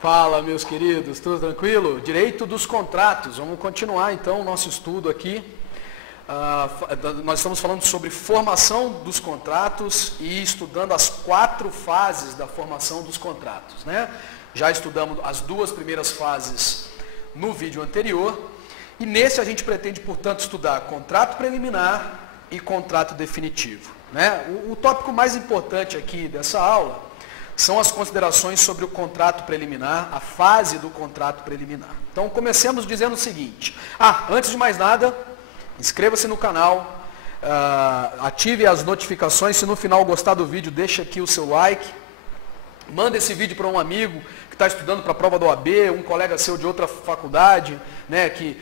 Fala, meus queridos, tudo tranquilo? Direito dos contratos. Vamos continuar então o nosso estudo aqui. Nós estamos falando sobre formação dos contratos e estudando as 4 fases da formação dos contratos, né? Já estudamos as 2 primeiras fases no vídeo anterior e nesse a gente pretende, portanto, estudar contrato preliminar e contrato definitivo, né? O tópico mais importante aqui dessa aula são as considerações sobre o contrato preliminar, a fase do contrato preliminar. Então, comecemos dizendo o seguinte. Antes de mais nada, inscreva-se no canal, ative as notificações. Se no final gostar do vídeo, deixa aqui o seu like. Manda esse vídeo para um amigo que está estudando para a prova da OAB, um colega seu de outra faculdade, né, que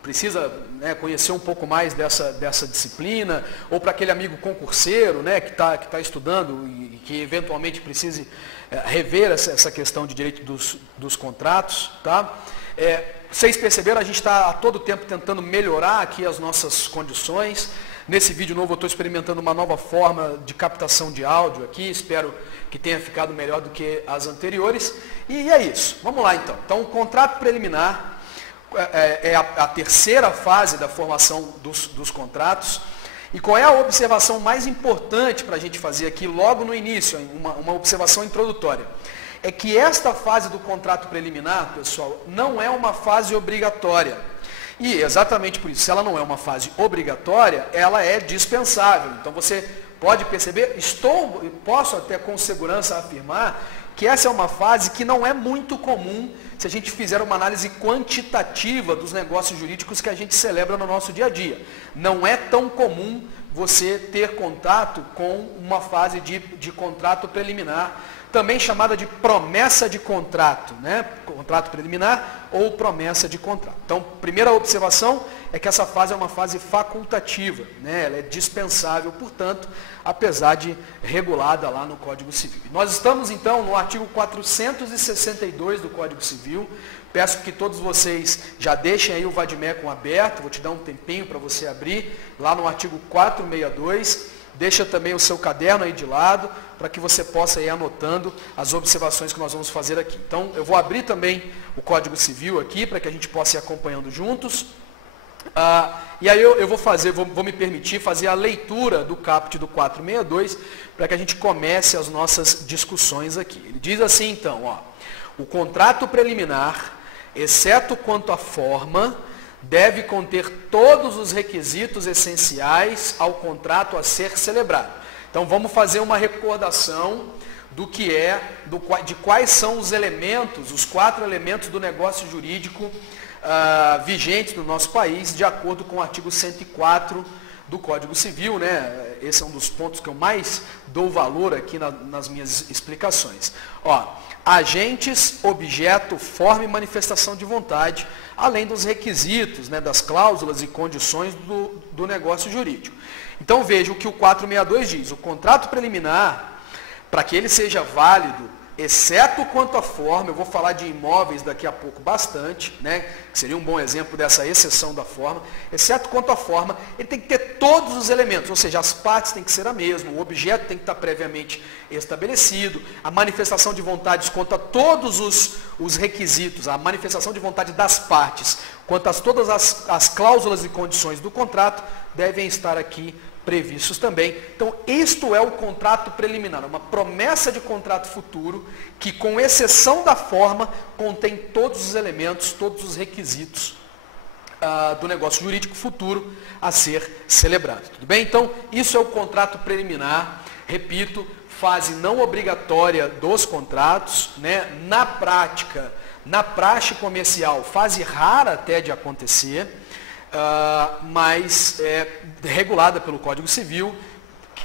precisa, né, conhecer um pouco mais dessa disciplina, ou para aquele amigo concurseiro, né, que está estudando e que eventualmente precise rever essa questão de direito dos contratos. Tá? Vocês perceberam, a gente está a todo tempo tentando melhorar aqui as nossas condições. Nesse vídeo novo eu estou experimentando uma nova forma de captação de áudio aqui, espero que tenha ficado melhor do que as anteriores. E é isso, vamos lá então. Então, o contrato preliminar é a terceira fase da formação dos contratos. E qual é a observação mais importante para a gente fazer aqui logo no início, uma observação introdutória? É que esta fase do contrato preliminar, pessoal, não é uma fase obrigatória. E exatamente por isso, se ela não é uma fase obrigatória, ela é dispensável. Então você pode perceber, posso até com segurança afirmar que essa é uma fase que não é muito comum se a gente fizer uma análise quantitativa dos negócios jurídicos que a gente celebra no nosso dia a dia. Não é tão comum você ter contato com uma fase de contrato preliminar, também chamada de promessa de contrato, né? Contrato preliminar ou promessa de contrato. Então, primeira observação é que essa fase é uma fase facultativa, né? Ela é dispensável, portanto, apesar de regulada lá no Código Civil. Nós estamos, então, no artigo 462 do Código Civil. Peço que todos vocês já deixem aí o Vadmecum aberto, vou te dar um tempinho para você abrir, lá no artigo 462. Deixa também o seu caderno aí de lado, para que você possa ir anotando as observações que nós vamos fazer aqui. Então, eu vou abrir também o Código Civil aqui, para que a gente possa ir acompanhando juntos. E aí eu vou me permitir fazer a leitura do caput do 462, para que a gente comece as nossas discussões aqui. Ele diz assim, então, o contrato preliminar, exceto quanto à forma, deve conter todos os requisitos essenciais ao contrato a ser celebrado. Então vamos fazer uma recordação do que de quais são os elementos, os 4 elementos do negócio jurídico vigentes no nosso país, de acordo com o artigo 104 do Código Civil, né? Esse é um dos pontos que eu mais dou valor aqui nas minhas explicações. Agentes, objeto, forma e manifestação de vontade, além dos requisitos, né, das cláusulas e condições do negócio jurídico. Então veja o que o 462 diz. O contrato preliminar, para que ele seja válido, exceto quanto à forma, eu vou falar de imóveis daqui a pouco bastante, né, que seria um bom exemplo dessa exceção da forma, exceto quanto à forma, ele tem que ter todos os elementos, ou seja, as partes têm que ser a mesma, o objeto tem que estar previamente estabelecido, a manifestação de vontades quanto a todos os requisitos, a manifestação de vontade das partes, quanto a todas as cláusulas e condições do contrato, devem estar aqui previstos também. Então, isto é o contrato preliminar, uma promessa de contrato futuro que, com exceção da forma, contém todos os elementos, todos os requisitos do negócio jurídico futuro a ser celebrado. Tudo bem? Então, isso é o contrato preliminar, repito, fase não obrigatória dos contratos, né? Na prática, na praxe comercial, fase rara até de acontecer, mas é regulada pelo Código Civil,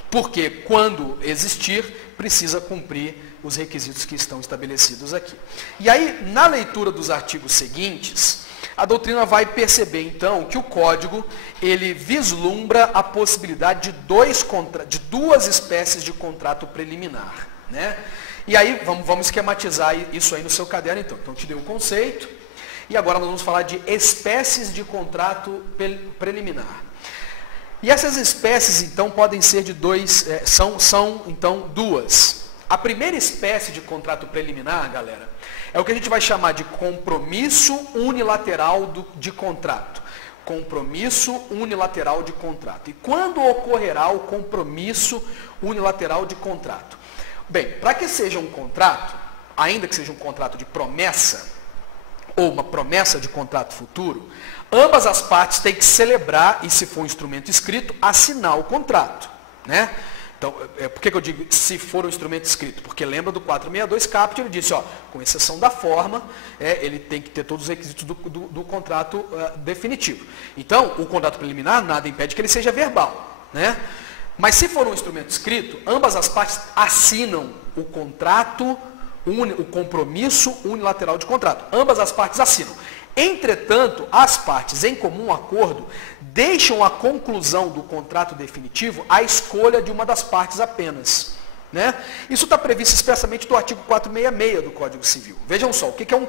porque quando existir, precisa cumprir os requisitos que estão estabelecidos aqui. E aí, na leitura dos artigos seguintes, a doutrina vai perceber, então, que o Código, ele vislumbra a possibilidade de duas espécies de contrato preliminar, né? E aí, vamos esquematizar isso aí no seu caderno, então. Então, eu te dei um conceito, e agora nós vamos falar de espécies de contrato preliminar. E essas espécies, então, podem ser de são, então, duas. A primeira espécie de contrato preliminar, galera, é o que a gente vai chamar de compromisso unilateral de contrato. Compromisso unilateral de contrato. E quando ocorrerá o compromisso unilateral de contrato? Bem, para que seja um contrato, ainda que seja um contrato de promessa, ou uma promessa de contrato futuro, ambas as partes têm que celebrar, e se for um instrumento escrito, assinar o contrato, né? Então, por que eu digo se for um instrumento escrito? Porque lembra do 462 caput, ele disse, ó, com exceção da forma, ele tem que ter todos os requisitos do contrato definitivo. Então, o contrato preliminar nada impede que ele seja verbal, né? Mas se for um instrumento escrito, ambas as partes assinam o contrato, o compromisso unilateral de contrato. Ambas as partes assinam. Entretanto, as partes em comum acordo deixam a conclusão do contrato definitivo à escolha de uma das partes apenas, né? Isso está previsto expressamente no artigo 466 do Código Civil. Vejam só, o que é um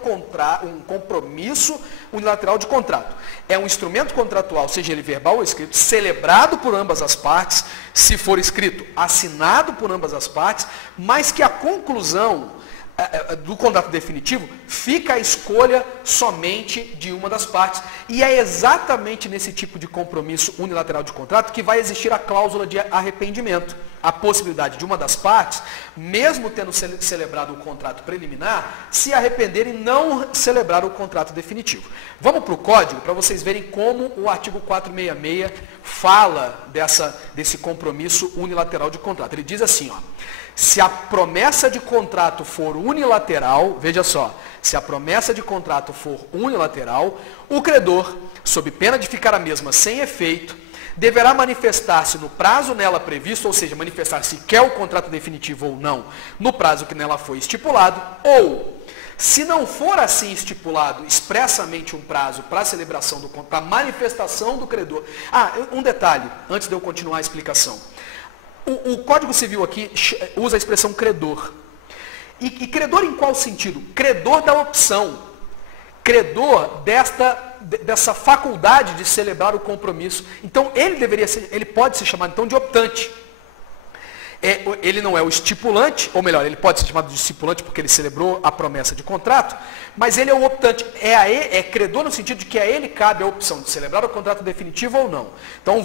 compromisso unilateral de contrato? É um instrumento contratual, seja ele verbal ou escrito, celebrado por ambas as partes, se for escrito, assinado por ambas as partes, mas que a conclusão do contrato definitivo, fica a escolha somente de uma das partes. E é exatamente nesse tipo de compromisso unilateral de contrato que vai existir a cláusula de arrependimento. A possibilidade de uma das partes, mesmo tendo celebrado o contrato preliminar, se arrepender e não celebrar o contrato definitivo. Vamos para o código para vocês verem como o artigo 466 fala desse compromisso unilateral de contrato. Ele diz assim, ó, se a promessa de contrato for unilateral, veja só, se a promessa de contrato for unilateral, o credor, sob pena de ficar a mesma sem efeito, deverá manifestar-se no prazo nela previsto, ou seja, manifestar se quer o contrato definitivo ou não, no prazo que nela foi estipulado, ou, se não for assim estipulado expressamente um prazo para a celebração para a manifestação do credor. Um detalhe, antes de eu continuar a explicação. O Código Civil aqui usa a expressão credor. E credor em qual sentido? Credor da opção. Credor dessa faculdade de celebrar o compromisso. Então, ele pode ser chamado então de optante. Ele não é o estipulante, ou melhor, ele pode ser chamado de estipulante porque ele celebrou a promessa de contrato, mas ele é o optante. É credor no sentido de que a ele cabe a opção de celebrar o contrato definitivo ou não. Então,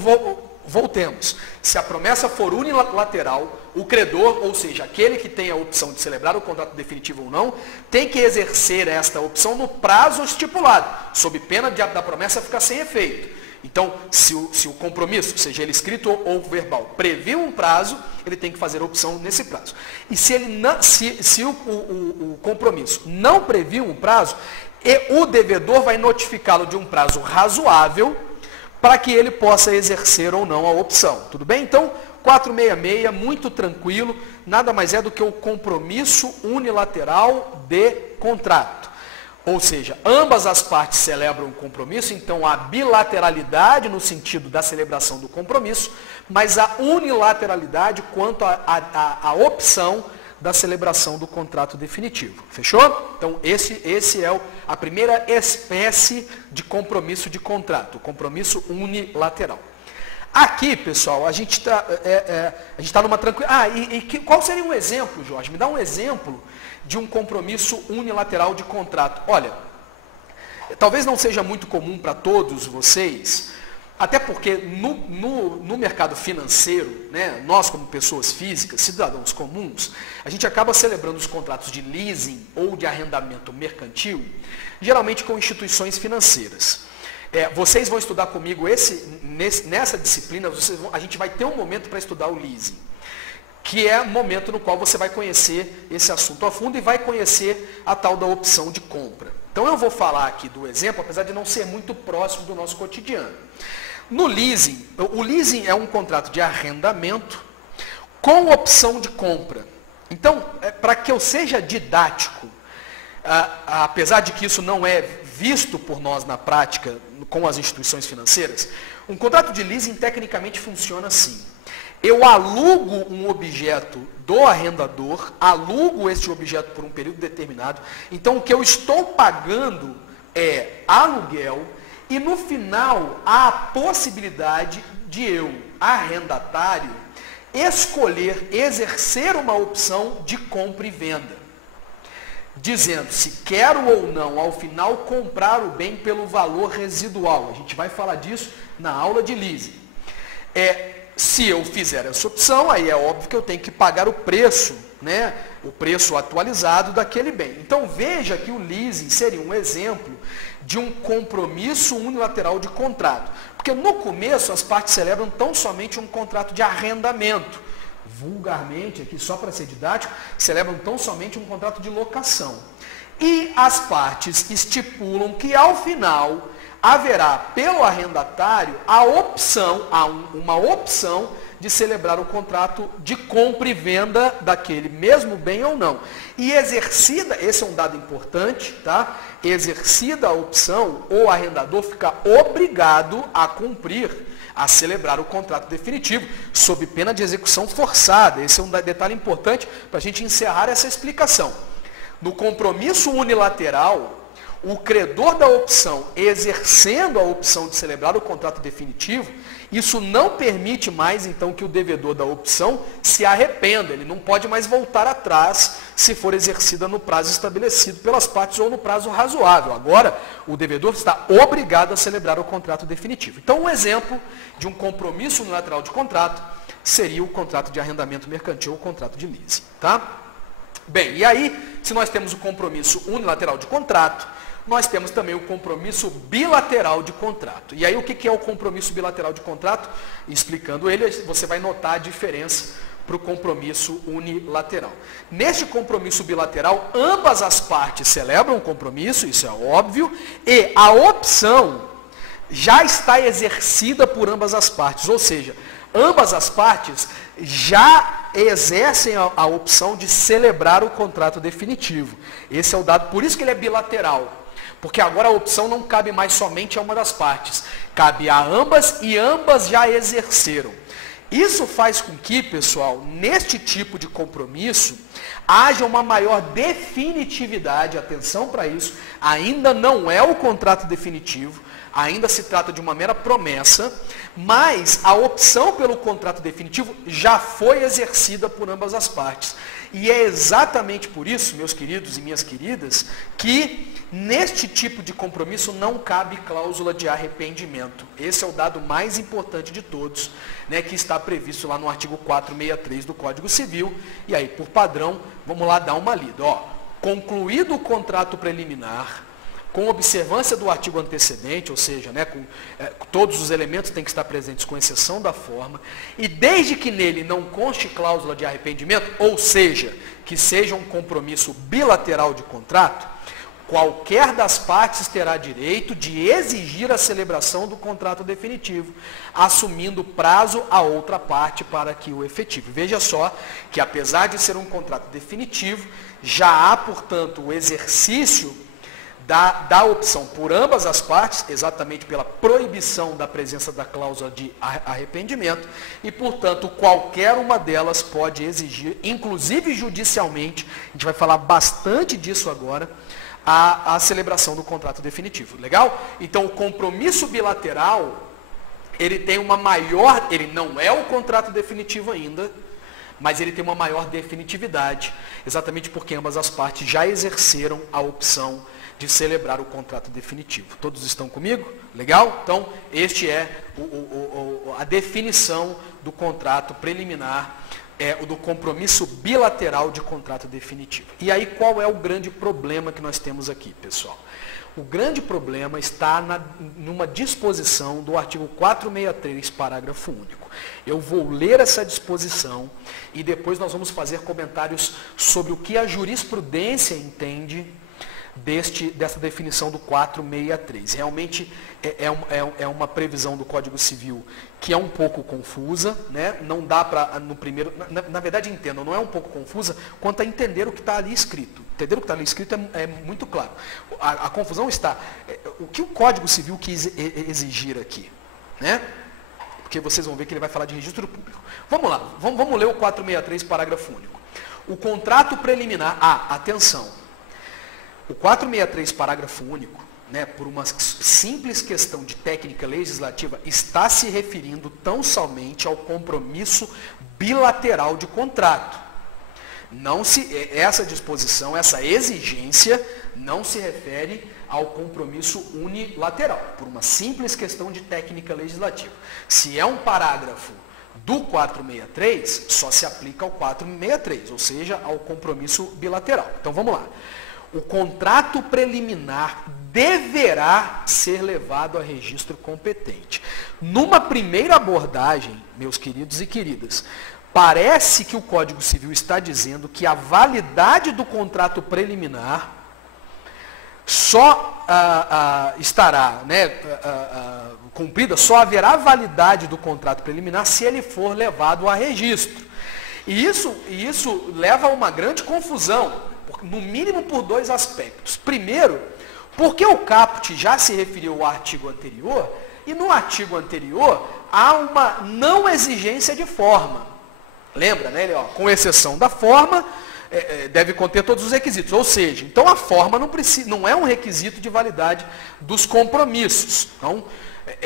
voltemos. Se a promessa for unilateral, o credor, ou seja, aquele que tem a opção de celebrar o contrato definitivo ou não, tem que exercer esta opção no prazo estipulado, sob pena da promessa ficar sem efeito. Então, se o compromisso, seja ele escrito ou verbal, previu um prazo, ele tem que fazer a opção nesse prazo. E se o compromisso não previu um prazo, o devedor vai notificá-lo de um prazo razoável para que ele possa exercer ou não a opção. Tudo bem? Então, 466, muito tranquilo, nada mais é do que o compromisso unilateral de contrato. Ou seja, ambas as partes celebram o compromisso, então há bilateralidade no sentido da celebração do compromisso, mas há unilateralidade quanto à opção da celebração do contrato definitivo. Fechou? Então, esse é a primeira espécie de compromisso de contrato, o compromisso unilateral. Aqui, pessoal, a gente está numa tranquilidade. Qual seria um exemplo, Jorge? Me dá um exemplo de um compromisso unilateral de contrato. Olha, talvez não seja muito comum para todos vocês, até porque no mercado financeiro, né, nós como pessoas físicas, cidadãos comuns, a gente acaba celebrando os contratos de leasing ou de arrendamento mercantil, geralmente com instituições financeiras. Vocês vão estudar comigo nessa disciplina, a gente vai ter um momento para estudar o leasing, que é o momento no qual você vai conhecer esse assunto a fundo e vai conhecer a tal da opção de compra. Então eu vou falar aqui do exemplo, apesar de não ser muito próximo do nosso cotidiano. No leasing, o leasing é um contrato de arrendamento com opção de compra. Então, para que eu seja didático, apesar de que isso não é visto por nós na prática com as instituições financeiras, um contrato de leasing tecnicamente funciona assim. eu alugo um objeto do arrendador, alugo este objeto por um período determinado, então o que eu estou pagando é aluguel, e no final há a possibilidade de eu, arrendatário, escolher, exercer uma opção de compra e venda, dizendo se quero ou não, ao final, comprar o bem pelo valor residual. A gente vai falar disso na aula de leasing. Se eu fizer essa opção, aí é óbvio que eu tenho que pagar o preço, né? O preço atualizado daquele bem. Então veja que o leasing seria um exemplo de um compromisso unilateral de contrato. Porque no começo as partes celebram tão somente um contrato de arrendamento. Vulgarmente, aqui só para ser didático, celebram tão somente um contrato de locação. E as partes estipulam que ao final haverá pelo arrendatário uma opção de celebrar o contrato de compra e venda daquele mesmo bem ou não. E exercida, esse é um dado importante, tá? Exercida a opção, o arrendador fica obrigado a cumprir, a celebrar o contrato definitivo, sob pena de execução forçada. Esse é um detalhe importante para a gente encerrar essa explicação. No compromisso unilateral, o credor da opção, exercendo a opção de celebrar o contrato definitivo, isso não permite mais, então, que o devedor da opção se arrependa. Ele não pode mais voltar atrás se for exercida no prazo estabelecido pelas partes ou no prazo razoável. Agora, o devedor está obrigado a celebrar o contrato definitivo. Então, um exemplo de um compromisso unilateral de contrato seria o contrato de arrendamento mercantil ou o contrato de leasing, tá? Bem, e aí, se nós temos o compromisso unilateral de contrato, nós temos também o compromisso bilateral de contrato. E aí, o que é o compromisso bilateral de contrato? Explicando ele, você vai notar a diferença para o compromisso unilateral. Neste compromisso bilateral, ambas as partes celebram o compromisso, isso é óbvio, e a opção já está exercida por ambas as partes, ou seja, ambas as partes já exercem a opção de celebrar o contrato definitivo. Esse é o dado, por isso que ele é bilateral. Porque agora a opção não cabe mais somente a uma das partes, cabe a ambas e ambas já exerceram. Isso faz com que, pessoal, neste tipo de compromisso, haja uma maior definitividade, atenção para isso, ainda não é o contrato definitivo, ainda se trata de uma mera promessa, mas a opção pelo contrato definitivo já foi exercida por ambas as partes. E é exatamente por isso, meus queridos e minhas queridas, que neste tipo de compromisso não cabe cláusula de arrependimento. Esse é o dado mais importante de todos, né, que está previsto lá no artigo 463 do Código Civil. E aí, por padrão, vamos lá dar uma lida. Concluído o contrato preliminar, com observância do artigo antecedente, ou seja, né, todos os elementos têm que estar presentes com exceção da forma, e desde que nele não conste cláusula de arrependimento, ou seja, que seja um compromisso bilateral de contrato, qualquer das partes terá direito de exigir a celebração do contrato definitivo, assumindo prazo a outra parte para que o efetive. Veja só que, apesar de ser um contrato definitivo, já há, portanto, o exercício da opção por ambas as partes, exatamente pela proibição da presença da cláusula de arrependimento, e, portanto, qualquer uma delas pode exigir, inclusive judicialmente, a gente vai falar bastante disso agora, a celebração do contrato definitivo. Legal? Então, o compromisso bilateral, ele tem uma maior, ele não é o contrato definitivo ainda, mas ele tem uma maior definitividade, exatamente porque ambas as partes já exerceram a opção de celebrar o contrato definitivo. Todos estão comigo? Legal? Então, este é a definição do contrato preliminar, o do compromisso bilateral de contrato definitivo. E aí, qual é o grande problema que nós temos aqui, pessoal? O grande problema está numa disposição do artigo 463, parágrafo único. Eu vou ler essa disposição e depois nós vamos fazer comentários sobre o que a jurisprudência entende dessa definição do 463. Realmente é uma previsão do Código Civil que é um pouco confusa, né? Não dá para, no primeiro... Na verdade, entendam, não é um pouco confusa quanto a entender o que está ali escrito. Entender o que está ali escrito é muito claro. A confusão está... o que o Código Civil quis exigir aqui, né? porque vocês vão ver que ele vai falar de registro público. Vamos lá, vamos ler o 463, parágrafo único. O contrato preliminar, atenção, o 463, parágrafo único, né, por uma simples questão de técnica legislativa, está se referindo tão somente ao compromisso bilateral de contrato. Essa disposição, essa exigência, não se refere ao compromisso unilateral, por uma simples questão de técnica legislativa. Se é um parágrafo do 463, só se aplica ao 463, ou seja, ao compromisso bilateral. Então vamos lá. O contrato preliminar deverá ser levado a registro competente. Numa primeira abordagem, meus queridos e queridas, parece que o Código Civil está dizendo que a validade do contrato preliminar só estará, né, cumprida, só haverá validade do contrato preliminar se ele for levado a registro. E isso leva a uma grande confusão, no mínimo por dois aspectos. Primeiro, porque o caput já se referiu ao artigo anterior, e no artigo anterior há uma não exigência de forma. Lembra, né? Com exceção da forma, deve conter todos os requisitos. Ou seja, então a forma não é um requisito de validade dos compromissos. Então,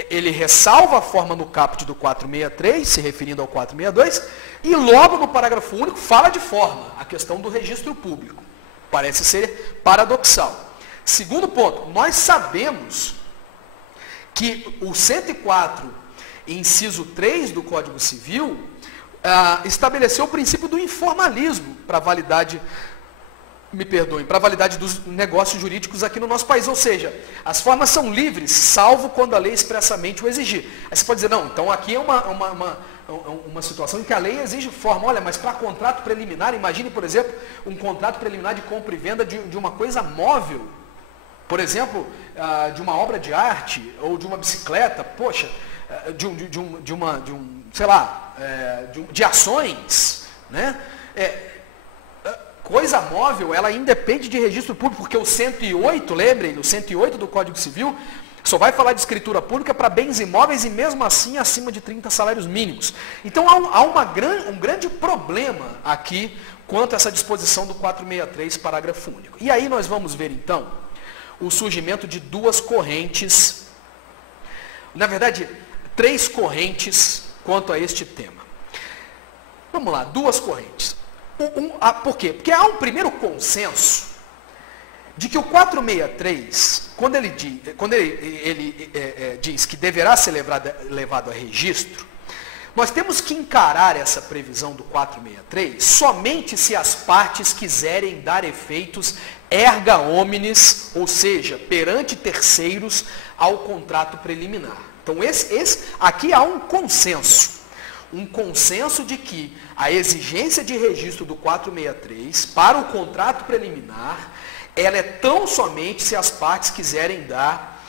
ele ressalva a forma no caput do 463, se referindo ao 462, e logo no parágrafo único fala de forma, a questão do registro público. Parece ser paradoxal. Segundo ponto, nós sabemos que o 104, inciso 3 do Código Civil, estabeleceu o princípio do informalismo para a validade, para a validade dos negócios jurídicos aqui no nosso país. Ou seja, as formas são livres, salvo quando a lei expressamente o exigir. Aí você pode dizer, não, então aqui é uma situação em que a lei exige forma. Olha, mas para contrato preliminar, imagine, por exemplo, um contrato preliminar de compra e venda de uma coisa móvel. Por exemplo, de uma obra de arte ou de uma bicicleta, poxa, de ações, né? Coisa móvel, ela independe de registro público, porque o 108, lembrem, o 108 do Código Civil, só vai falar de escritura pública para bens imóveis e mesmo assim acima de 30 salários mínimos. Então há um grande problema aqui quanto a essa disposição do 463, parágrafo único. E aí nós vamos ver então o surgimento de duas correntes, na verdade, 3 correntes quanto a este tema. Vamos lá, 2 correntes. Por quê? Porque há um primeiro consenso de que o 463, quando ele diz que deverá ser levado a registro, nós temos que encarar essa previsão do 463 somente se as partes quiserem dar efeitos erga omnes, ou seja, perante terceiros, ao contrato preliminar. Então, aqui há um consenso de que a exigência de registro do 463 para o contrato preliminar, ela é tão somente se as partes quiserem dar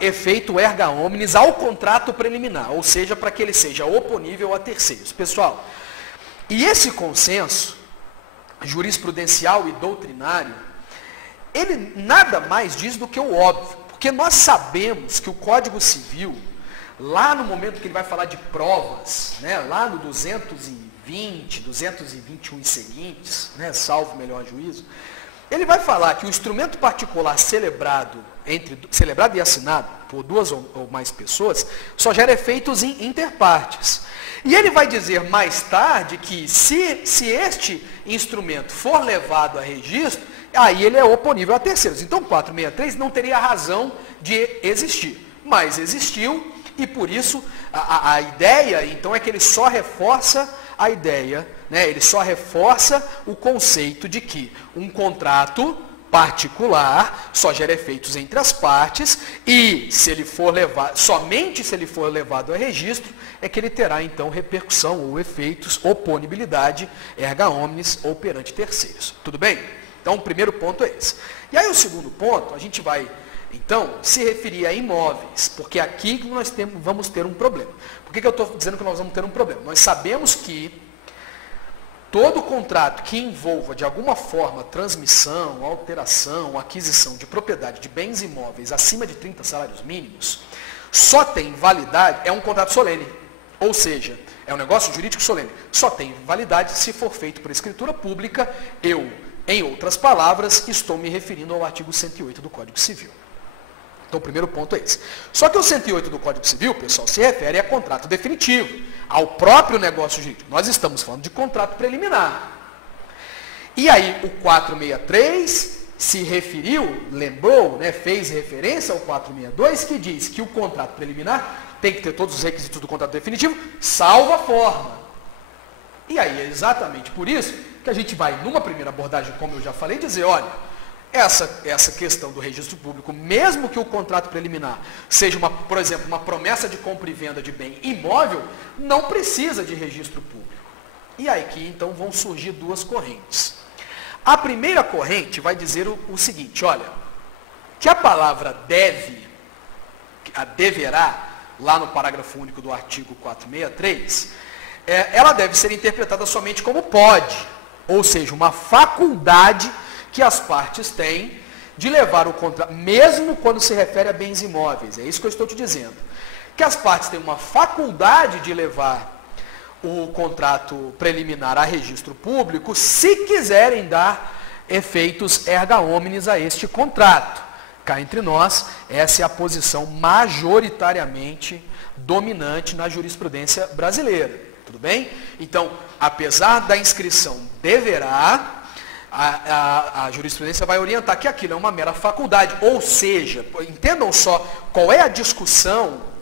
efeito erga omnes ao contrato preliminar, ou seja, para que ele seja oponível a terceiros. Pessoal, e esse consenso jurisprudencial e doutrinário, ele nada mais diz do que o óbvio, porque nós sabemos que o Código Civil, lá no momento que ele vai falar de provas, né, lá no 220, 221 e seguintes, né, salvo melhor juízo, ele vai falar que o instrumento particular celebrado e assinado por 2 ou mais pessoas só gera efeitos interpartes. E ele vai dizer mais tarde que se este instrumento for levado a registro, aí ele é oponível a terceiros. Então, 463 não teria razão de existir, mas existiu e por isso a ideia, então, é que ele só reforça a ideia, né? Ele só reforça o conceito de que um contrato particular só gera efeitos entre as partes e somente se ele for levado a registro é que ele terá então repercussão ou efeitos, oponibilidade, erga omnes ou perante terceiros. Tudo bem? Então o primeiro ponto é esse. E aí o segundo ponto, a gente vai então se referir a imóveis, porque aqui nós vamos ter um problema. Por que eu estou dizendo que nós vamos ter um problema? Nós sabemos que todo contrato que envolva, de alguma forma, transmissão, alteração, aquisição de propriedade de bens imóveis acima de 30 salários mínimos, só tem validade, é um contrato solene, ou seja, é um negócio jurídico solene, só tem validade se for feito por escritura pública. Eu, em outras palavras, estou me referindo ao artigo 108 do Código Civil. Então, o primeiro ponto é esse. Só que o 108 do Código Civil, pessoal, se refere a contrato definitivo, ao próprio negócio jurídico. Nós estamos falando de contrato preliminar. E aí, o 463 se referiu, lembrou, né, fez referência ao 462, que diz que o contrato preliminar tem que ter todos os requisitos do contrato definitivo, salvo a forma. E aí é exatamente por isso que a gente vai, numa primeira abordagem, como eu já falei, dizer, olha, essa questão do registro público, mesmo que o contrato preliminar seja, por exemplo, uma promessa de compra e venda de bem imóvel, não precisa de registro público. E aí que então vão surgir duas correntes. A primeira corrente vai dizer o seguinte, olha, que a palavra deve, a deverá, lá no parágrafo único do artigo 463, ela deve ser interpretada somente como pode, ou seja, uma faculdade que as partes têm de levar o contrato, mesmo quando se refere a bens imóveis, é isso que eu estou te dizendo, que as partes têm uma faculdade de levar o contrato preliminar a registro público, se quiserem dar efeitos erga omnes a este contrato. Cá entre nós, essa é a posição majoritariamente dominante na jurisprudência brasileira. Tudo bem? Então, apesar da inscrição deverá, a jurisprudência vai orientar que aquilo é uma mera faculdade. Ou seja, entendam só qual é a discussão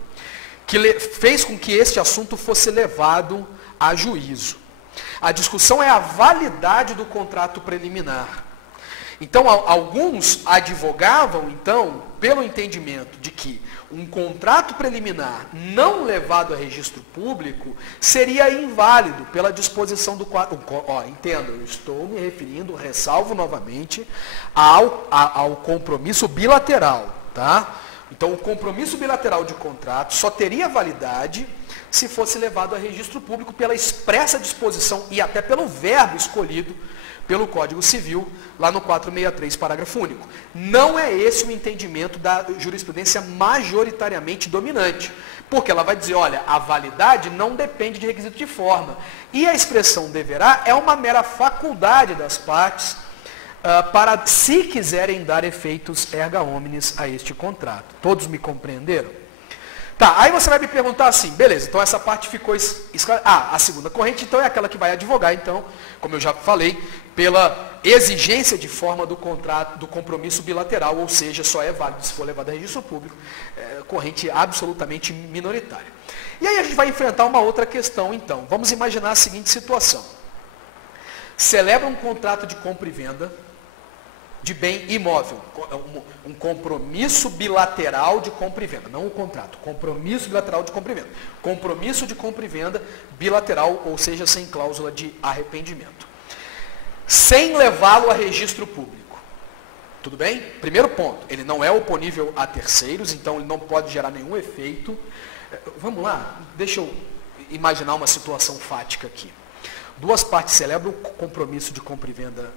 que fez com que este assunto fosse levado a juízo. A discussão é a validade do contrato preliminar. Então, alguns advogavam, então, pelo entendimento de que um contrato preliminar não levado a registro público seria inválido pela disposição do... entendo, eu estou me referindo, ressalvo novamente, ao compromisso bilateral, tá? Então, o compromisso bilateral de contrato só teria validade se fosse levado a registro público pela expressa disposição e até pelo verbo escolhido pelo Código Civil, lá no 463, parágrafo único. Não é esse o entendimento da jurisprudência majoritariamente dominante, porque ela vai dizer, olha, a validade não depende de requisito de forma, e a expressão deverá é uma mera faculdade das partes para, se quiserem dar efeitos erga omnes a este contrato. Todos me compreenderam? Tá, aí você vai me perguntar assim, beleza, então essa parte ficou esclarecida. A segunda corrente, então, é aquela que vai advogar, então, como eu já falei, pela exigência de forma do contrato, do compromisso bilateral, ou seja, só é válido se for levado a registro público, corrente absolutamente minoritária. E aí a gente vai enfrentar uma outra questão, então. Vamos imaginar a seguinte situação. Celebra um contrato de compra e venda de bem imóvel, um compromisso bilateral de compra e venda, não um contrato, compromisso bilateral de compra e venda. Compromisso de compra e venda bilateral, ou seja, sem cláusula de arrependimento. Sem levá-lo a registro público. Tudo bem? Primeiro ponto, ele não é oponível a terceiros, então ele não pode gerar nenhum efeito. Vamos lá, deixa eu imaginar uma situação fática aqui. Duas partes celebram o compromisso de compra e venda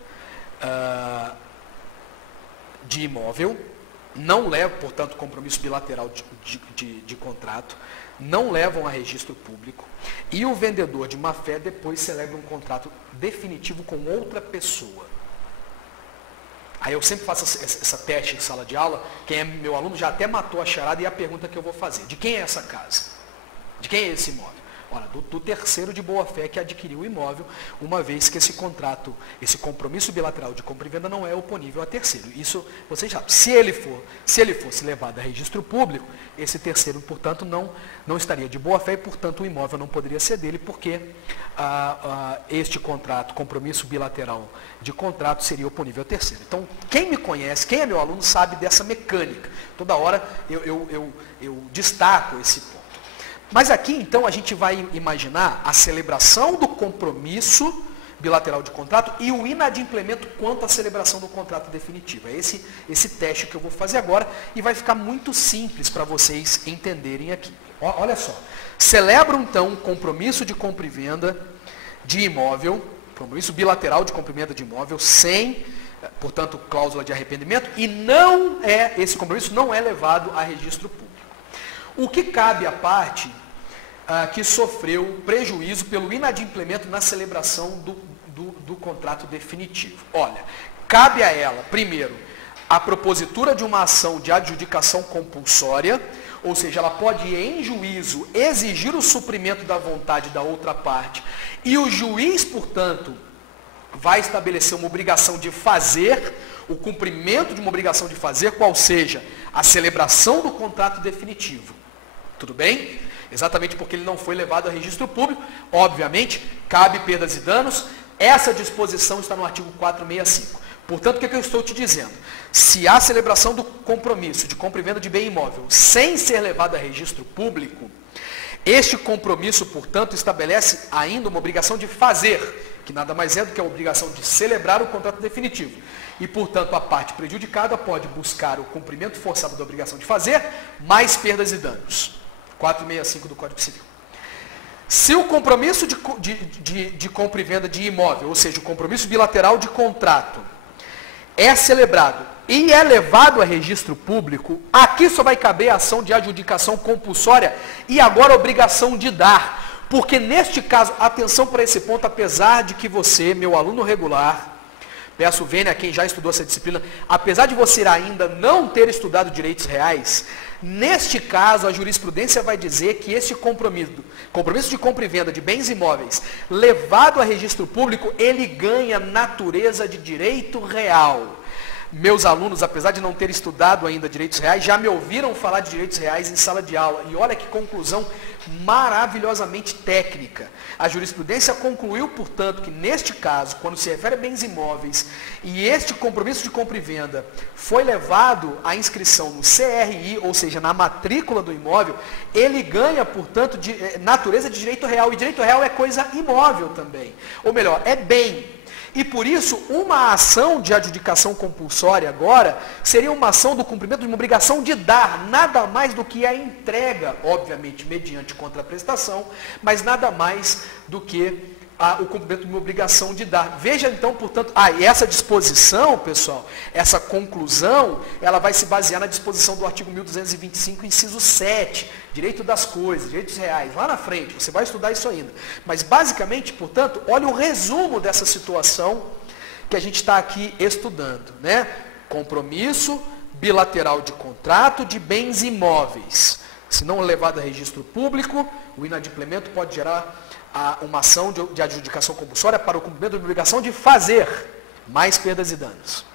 de imóvel, não levam, portanto, compromisso bilateral de contrato, não levam a registro público, e o vendedor de má fé depois celebra um contrato definitivo com outra pessoa. Aí eu sempre faço essa teste em sala de aula, quem é meu aluno já até matou a charada e a pergunta que eu vou fazer, de quem é essa casa? De quem é esse imóvel? Ora, do terceiro de boa-fé que adquiriu o imóvel, uma vez que esse contrato, esse compromisso bilateral de compra e venda não é oponível a terceiro. Isso, vocês sabem, se ele fosse levado a registro público, esse terceiro, portanto, não estaria de boa-fé e, portanto, o imóvel não poderia ser dele, porque este contrato, compromisso bilateral de contrato, seria oponível a terceiro. Então, quem me conhece, quem é meu aluno, sabe dessa mecânica. Toda hora eu destaco esse ponto. Mas aqui, então, a gente vai imaginar a celebração do compromisso bilateral de contrato e o inadimplemento quanto à celebração do contrato definitivo. É esse teste que eu vou fazer agora e vai ficar muito simples para vocês entenderem aqui. Olha só. Celebram, então, um compromisso de compra e venda de imóvel, compromisso bilateral de compra e venda de imóvel, sem, portanto, cláusula de arrependimento, e esse compromisso não é levado a registro público. O que cabe à parte que sofreu prejuízo pelo inadimplemento na celebração do contrato definitivo? Olha, cabe a ela, primeiro, a propositura de uma ação de adjudicação compulsória, ou seja, ela pode, em juízo, exigir o suprimento da vontade da outra parte, e o juiz, portanto, vai estabelecer uma obrigação de fazer, o cumprimento de uma obrigação de fazer, qual seja a celebração do contrato definitivo. Tudo bem? Exatamente porque ele não foi levado a registro público, obviamente, cabe perdas e danos. Essa disposição está no artigo 465. Portanto, o que eu estou te dizendo? Se há celebração do compromisso de compra e venda de bem imóvel sem ser levado a registro público, este compromisso, portanto, estabelece ainda uma obrigação de fazer, que nada mais é do que a obrigação de celebrar o contrato definitivo. E, portanto, a parte prejudicada pode buscar o cumprimento forçado da obrigação de fazer, mais perdas e danos. 465 do Código Civil. Se o compromisso de compra e venda de imóvel, ou seja, o compromisso bilateral de contrato, é celebrado e é levado a registro público, aqui só vai caber a ação de adjudicação compulsória e agora a obrigação de dar. Porque neste caso, atenção para esse ponto, apesar de que você, meu aluno regular, peço vênia a quem já estudou essa disciplina, apesar de você ainda não ter estudado direitos reais, neste caso a jurisprudência vai dizer que esse compromisso de compra e venda de bens imóveis, levado a registro público, ele ganha natureza de direito real. Meus alunos, apesar de não ter estudado ainda direitos reais, já me ouviram falar de direitos reais em sala de aula. E olha que conclusão maravilhosamente técnica. A jurisprudência concluiu, portanto, que neste caso, quando se refere a bens imóveis, e este compromisso de compra e venda foi levado à inscrição no CRI, ou seja, na matrícula do imóvel, ele ganha, portanto, natureza de direito real. E direito real é coisa imóvel também. Ou melhor, é bem. E por isso, uma ação de adjudicação compulsória agora seria uma ação do cumprimento de uma obrigação de dar, nada mais do que a entrega, obviamente mediante contraprestação, mas nada mais do que o cumprimento de uma obrigação de dar. Veja então, portanto, e essa disposição, pessoal, essa conclusão, ela vai se basear na disposição do artigo 1225, inciso 7, direito das coisas, direitos reais, lá na frente, você vai estudar isso ainda. Mas basicamente, portanto, olha o resumo dessa situação que a gente está aqui estudando, né? Compromisso bilateral de contrato de bens imóveis. Se não levado a registro público, o inadimplemento pode gerar uma ação de adjudicação compulsória para o cumprimento da obrigação de fazer, mais perdas e danos.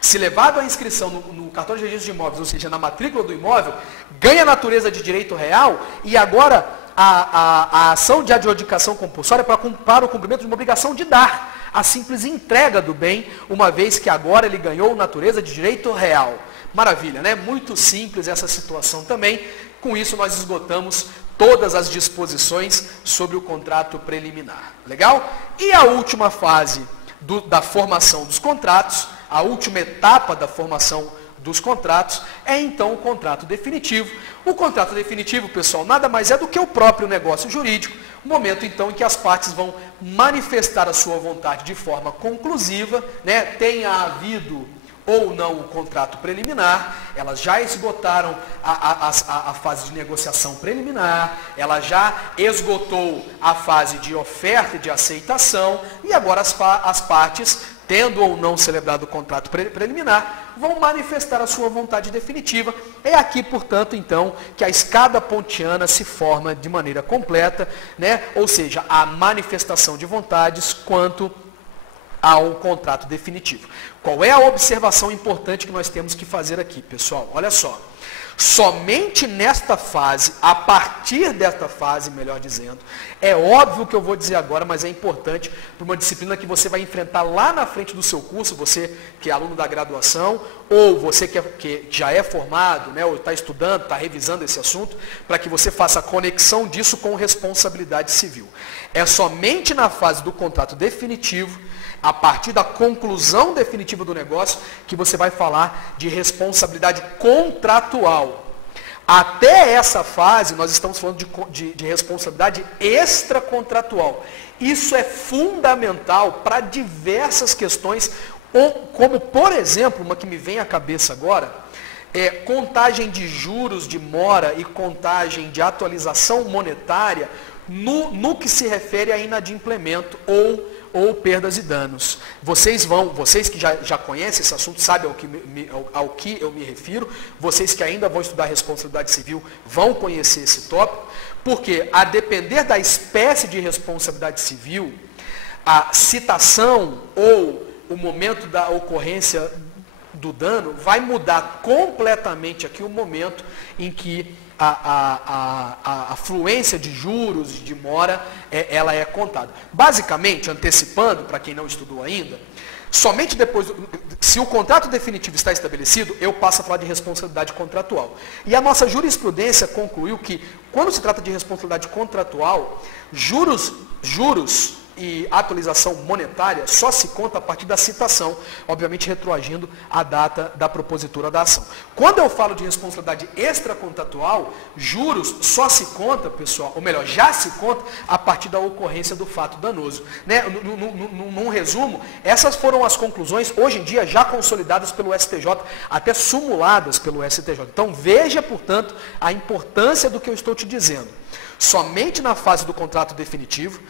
Se levado à inscrição no cartório de registro de imóveis, ou seja, na matrícula do imóvel, ganha natureza de direito real e agora a ação de adjudicação compulsória para o cumprimento de uma obrigação de dar a simples entrega do bem, uma vez que agora ele ganhou natureza de direito real. Maravilha, né? Muito simples essa situação também. Com isso nós esgotamos todas as disposições sobre o contrato preliminar. Legal? E a última fase da formação dos contratos, a última etapa da formação dos contratos, é então o contrato definitivo. O contrato definitivo, pessoal, nada mais é do que o próprio negócio jurídico, o momento então em que as partes vão manifestar a sua vontade de forma conclusiva, né? Tenha havido ou não o contrato preliminar, elas já esgotaram a fase de negociação preliminar, ela já esgotou a fase de oferta e de aceitação, e agora as partes, tendo ou não celebrado o contrato preliminar, vão manifestar a sua vontade definitiva. É aqui, portanto, então, que a escada pontiana se forma de maneira completa, né? Ou seja, a manifestação de vontades quanto ao contrato definitivo. Qual é a observação importante que nós temos que fazer aqui, pessoal? Olha só. Somente nesta fase, a partir desta fase, melhor dizendo, é óbvio que eu vou dizer agora, mas é importante para uma disciplina que você vai enfrentar lá na frente do seu curso, você que é aluno da graduação, ou você que já é formado, né, ou está estudando, está revisando esse assunto, para que você faça a conexão disso com responsabilidade civil. É somente na fase do contrato definitivo, a partir da conclusão definitiva do negócio, que você vai falar de responsabilidade contratual. Até essa fase, nós estamos falando de responsabilidade extracontratual. Isso é fundamental para diversas questões, como, por exemplo, uma que me vem à cabeça agora, contagem de juros de mora e contagem de atualização monetária no que se refere a inadimplemento ou perdas e danos. Vocês que já conhecem esse assunto, sabem ao que eu me refiro, vocês que ainda vão estudar responsabilidade civil vão conhecer esse tópico, porque a depender da espécie de responsabilidade civil, a citação ou o momento da ocorrência do dano vai mudar completamente aqui o momento em que a fluência de juros de mora ela é contada. Basicamente, antecipando, para quem não estudou ainda, somente depois, se o contrato definitivo está estabelecido, eu passo a falar de responsabilidade contratual. E a nossa jurisprudência concluiu que, quando se trata de responsabilidade contratual, juros e atualização monetária só se conta a partir da citação, obviamente retroagindo a data da propositura da ação. Quando eu falo de responsabilidade extracontratual, juros só se conta, pessoal, ou melhor, já se conta a partir da ocorrência do fato danoso. Né? Num resumo, essas foram as conclusões, hoje em dia, já consolidadas pelo STJ, até sumuladas pelo STJ. Então veja, portanto, a importância do que eu estou te dizendo. Somente na fase do contrato definitivo,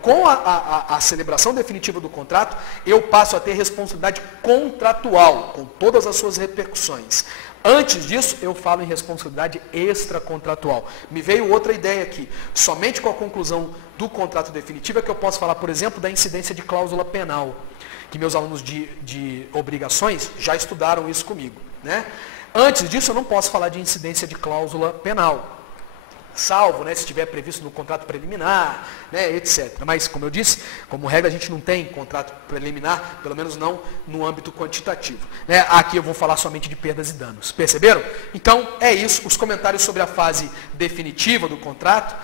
com a celebração definitiva do contrato, eu passo a ter responsabilidade contratual, com todas as suas repercussões. Antes disso, eu falo em responsabilidade extracontratual. Me veio outra ideia aqui. Somente com a conclusão do contrato definitivo é que eu posso falar, por exemplo, da incidência de cláusula penal, que meus alunos de obrigações já estudaram isso comigo. Né? Antes disso, eu não posso falar de incidência de cláusula penal. Salvo, né, se estiver previsto no contrato preliminar, né, etc. Mas, como eu disse, como regra, a gente não tem contrato preliminar, pelo menos não no âmbito quantitativo. Né? Aqui eu vou falar somente de perdas e danos. Perceberam? Então, é isso. Os comentários sobre a fase definitiva do contrato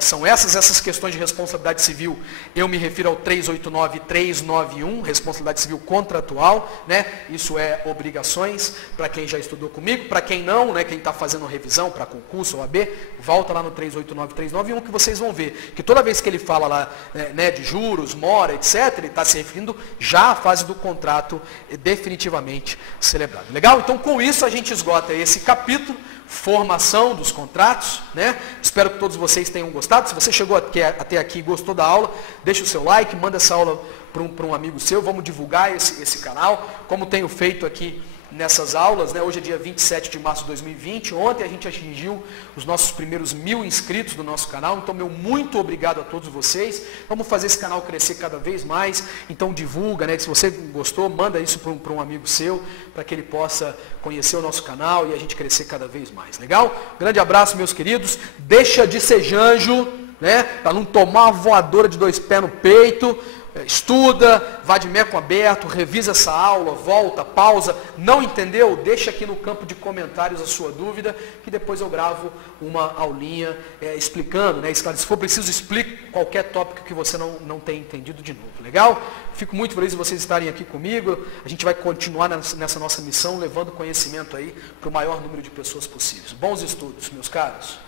são essas questões de responsabilidade civil. Eu me refiro ao 389 e 391, responsabilidade civil contratual. Né? Isso é obrigações, para quem já estudou comigo. Para quem não, né, quem está fazendo revisão para concurso ou AB, volta lá no 389 e 391, que vocês vão ver que toda vez que ele fala lá, né, de juros, mora, etc., ele está se referindo já à fase do contrato definitivamente celebrado. Legal? Então, com isso, a gente esgota esse capítulo, formação dos contratos. Né? Espero que todos vocês tenham gostado. Se você chegou até aqui e gostou da aula, deixa o seu like, manda essa aula para um amigo seu, vamos divulgar esse canal, como tenho feito aqui nessas aulas, né? Hoje é dia 27 de março de 2020, ontem a gente atingiu os nossos primeiros 1000 inscritos no nosso canal, então meu muito obrigado a todos vocês, vamos fazer esse canal crescer cada vez mais, então divulga, né? Se você gostou, manda isso para um amigo seu, para que ele possa conhecer o nosso canal e a gente crescer cada vez mais, legal? Grande abraço, meus queridos, deixa de ser janjo, né? Para não tomar uma voadora de 2 pés no peito. Estuda, vá de meco aberto, revisa essa aula, volta, pausa, não entendeu? Deixa aqui no campo de comentários a sua dúvida, que depois eu gravo uma aulinha explicando, né? Se for preciso, explique qualquer tópico que você não tenha entendido de novo, legal? Fico muito feliz de vocês estarem aqui comigo, a gente vai continuar nessa nossa missão, levando conhecimento aí para o maior número de pessoas possíveis. Bons estudos, meus caros.